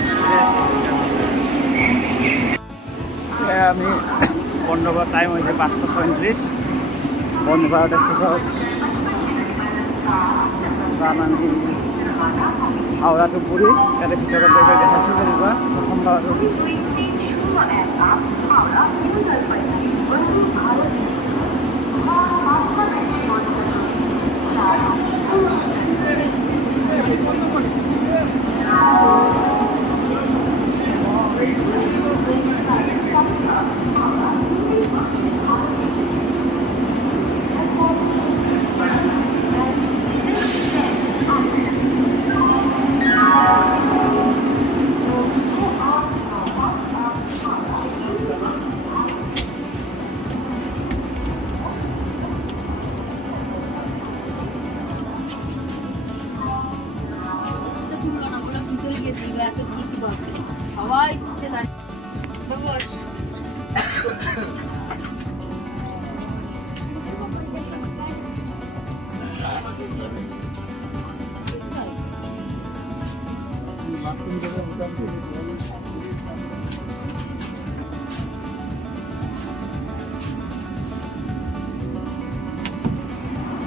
Express আমি বন্ধ করার টাইম হয়েছে 5:37। বন্ধ করাটা পিছত আমি হাওড়া টু পুরী ইয়াতে ভিতৰত গৈ দেখাইছোঁ কেনেকুৱা প্ৰথমবাৰ। হাওয়াই বস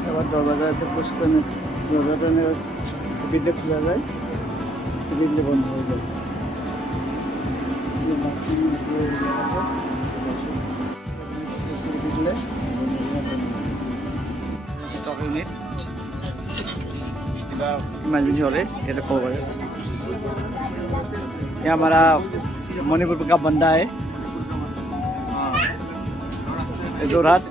এবার দরজা আছে পুষ্কর, দরজাটা টিকিটে খোলা যায়, টিকিটে বন্ধ হয়ে যায়। इमरजेंसी हो रही ये देखो भाई, ये हमारा मणिपुर का बंदा है जोरहाट।